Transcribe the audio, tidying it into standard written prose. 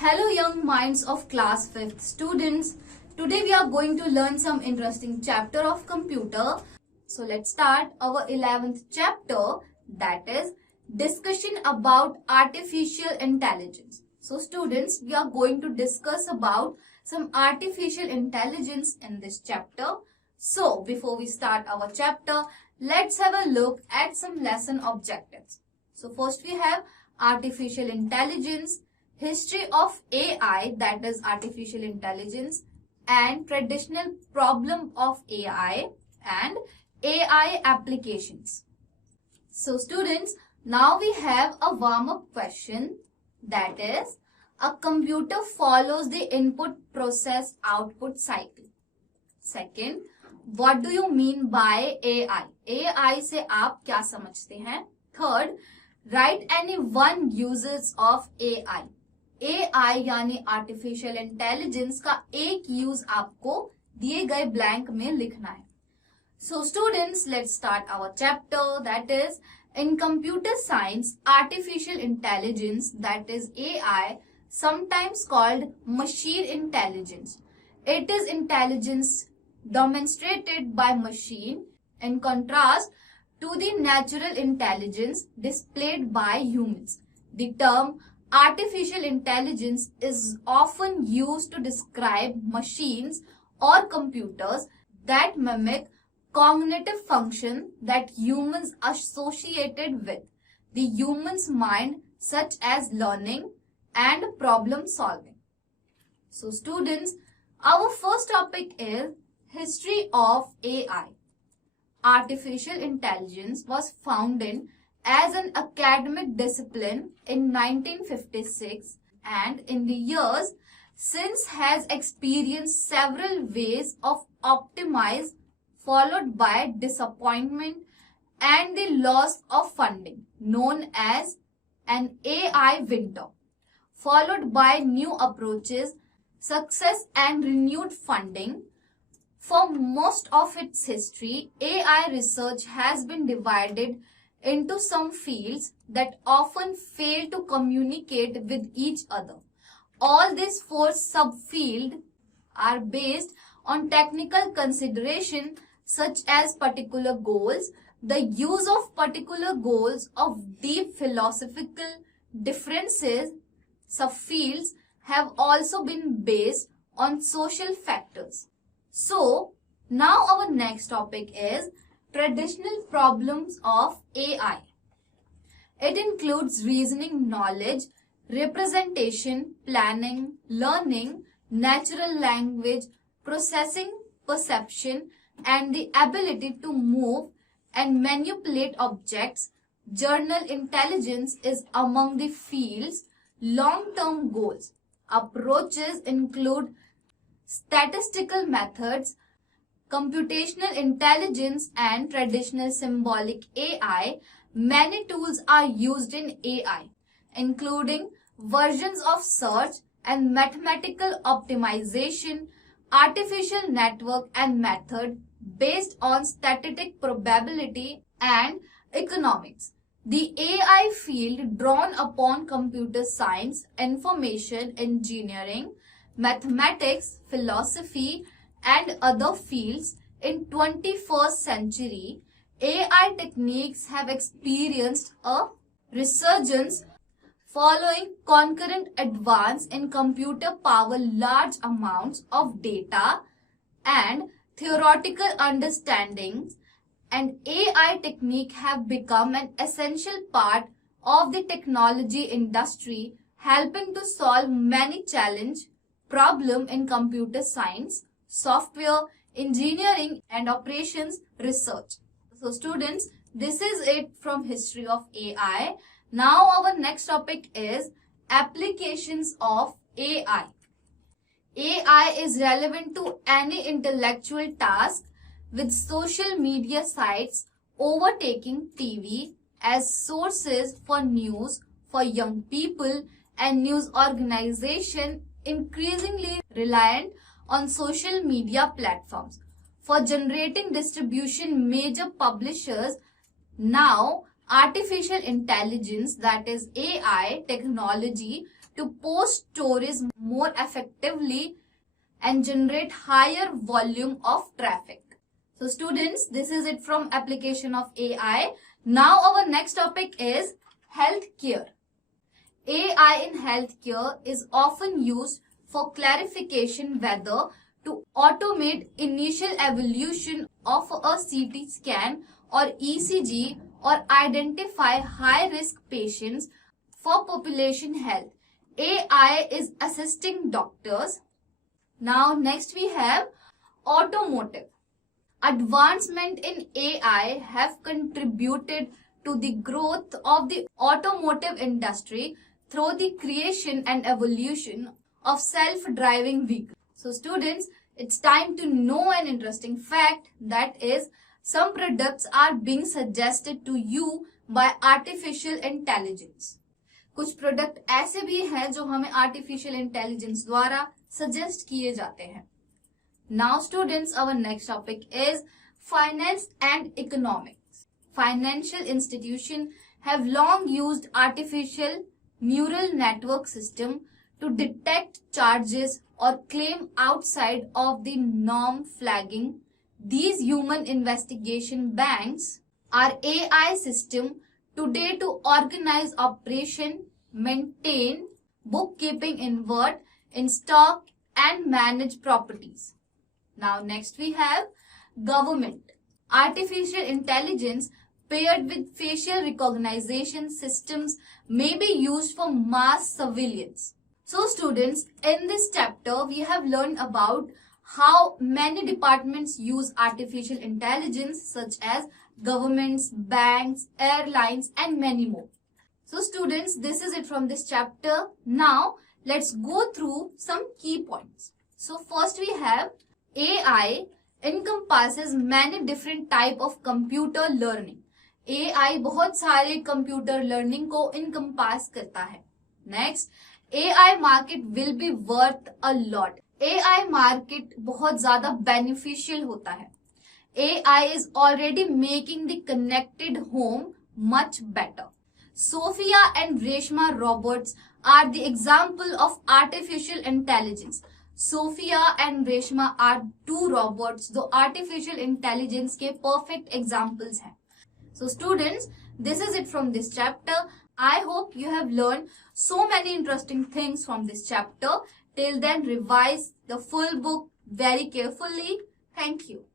Hello young minds of class 5th students. Today we are going to learn some interesting chapter of computer. So let's start our 11th chapter, that is discussion about artificial intelligence. So students, we are going to discuss about some artificial intelligence in this chapter. So before we start our chapter, let's have a look at some lesson objectives. So first we have artificial intelligence, history of AI, that is artificial intelligence, and traditional problem of AI and AI applications. So students, now we have a warm-up question, that is a computer follows the input process output cycle. Second, what do you mean by AI? AI से आप क्या समझते हैं? Third, write any one uses of AI. AI यानी artificial intelligence का एक use आपको दिए गए ब्लैंक में लिखना है. So students, let's start our chapter, that is in computer science, artificial intelligence, that is AI, sometimes called machine intelligence. It is intelligence demonstrated by machine in contrast to the natural intelligence displayed by humans. The term artificial intelligence is often used to describe machines or computers that mimic cognitive function that humans are associated with the human's mind, such as learning and problem solving. So students, our first topic is history of AI. Artificial intelligence was founded as an academic discipline in 1956 and in the years since has experienced several ways of optimize followed by disappointment and the loss of funding known as an AI winter, followed by new approaches, success and renewed funding. For most of its history, AI research has been divided into some fields that often fail to communicate with each other. All these four subfields are based on technical consideration such as particular goals, the use of particular goals of deep philosophical differences. Subfields have also been based on social factors. So, now our next topic is traditional problems of AI. It includes reasoning knowledge, representation, planning, learning, natural language, processing, perception, and the ability to move and manipulate objects. General intelligence is among the field's long-term goals. Approaches include statistical methods, computational intelligence, and traditional symbolic AI. Many tools are used in AI, including versions of search and mathematical optimization, artificial network and method based on statistic probability and economics. The AI field drawn upon computer science, information engineering, mathematics, philosophy, and other fields. In 21st century, AI techniques have experienced a resurgence following concurrent advance in computer power, large amounts of data, and theoretical understandings, and AI technique have become an essential part of the technology industry, helping to solve many challenges problem in computer science, software engineering, and operations research. So students, this is it from history of AI. Now our next topic is applications of AI. AI is relevant to any intellectual task, with social media sites overtaking TV as sources for news for young people, and news organization increasingly reliant on social media platforms for generating distribution. Major publishers now artificial intelligence, that is AI technology, to post stories more effectively and generate higher volume of traffic. So students, this is it from application of AI. Now our next topic is healthcare. AI in healthcare is often used for clarification whether to automate initial evaluation of a CT scan or ECG or identify high-risk patients for population health. AI is assisting doctors. Now next we have automotive. Advancement in AI have contributed to the growth of the automotive industry through the creation and evolution of self-driving vehicles. So students, it's time to know an interesting fact, that is, some products are being suggested to you by artificial intelligence. कुछ product ऐसे भी हैं जो हमें artificial intelligence द्वारा suggest किए जाते हैं. Now students, our next topic is finance and economics. Financial institutions have long used artificial neural network system to detect charges or claim outside of the norm, flagging these human investigation banks are AI system today to organize operation, maintain bookkeeping in stock and manage properties. Now next we have government. Artificial intelligence paired with facial recognition systems may be used for mass surveillance. So students, in this chapter we have learned about how many departments use artificial intelligence, such as governments, banks, airlines and many more. So students, this is it from this chapter. Now let's go through some key points. So first we have AI encompasses many different type of computer learning. AI बहुत सारे computer learning को encompass करता है. Next, AI market will be worth a lot. AI market बहुत ज़्यादा beneficial होता है. AI is already making the connected home much better. Sophia and Reshma robots are the example of artificial intelligence. Sophia and Reshma are two robots जो artificial intelligence के perfect examples हैं. So students, this is it from this chapter. I hope you have learned so many interesting things from this chapter. Till then, revise the full book very carefully. Thank you.